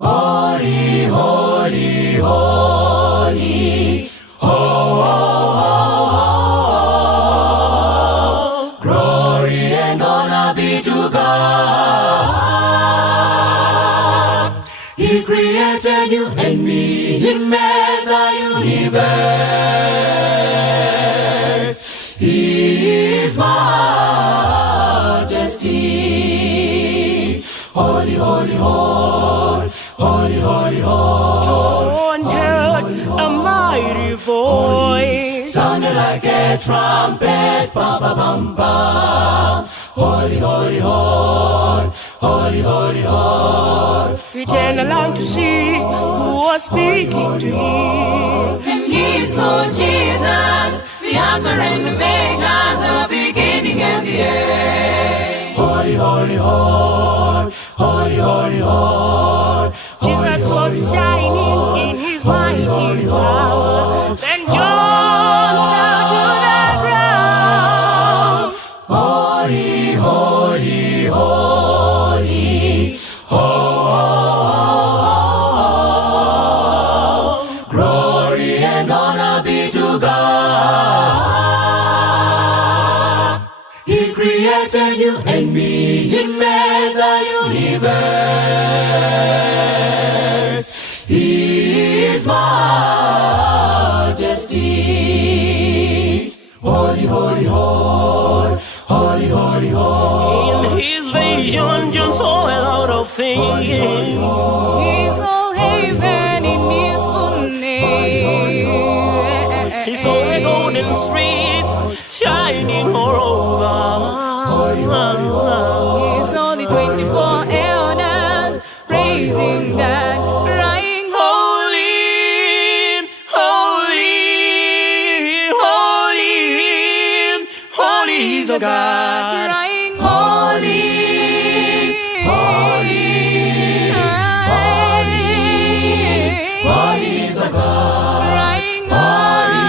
Holy, holy, holy, oh, glory and honor be to God. He created you and me, He made the universe. He is majesty. Holy, holy, holy, holy, holy, holy. John heard a mighty voice, sounding like a trumpet, ba ba bum bum. Holy, holy, holy, holy, holy, holy. he turned around to see who was speaking to him. And he saw Jesus, the Alpha and Omega, the beginning and the end. Holy, holy, holy, holy, holy, holy. Jesus was shining in his mighty power. Then John fell to the ground. Holy, holy, holy, oh, glory and honor be to God. He created you and me, He made the universe. He is majesty. Holy, holy, holy, holy, holy, holy. In his vision, John saw a lot of things. He saw heaven in his fullness. He saw the golden streets shining all over. He saw the 24 elders praising God, crying, Holy, holy, holy, holy is our God. crying, holy, Holy, holy is our God. crying, Holy,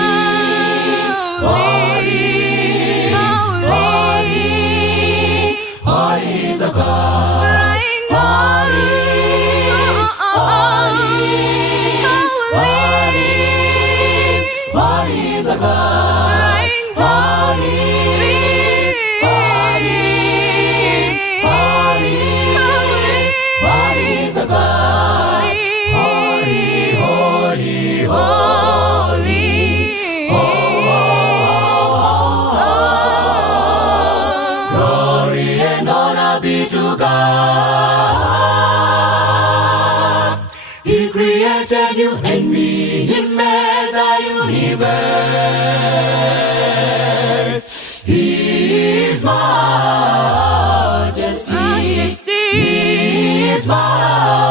holy, holy is our God. crying, holy, Holy is our God. crying, Holy, holy, holy, holy is our God. Holy, holy, holy. Glory and honor be to God. He created you and me, He made the universe. He is majesty. He is majesty.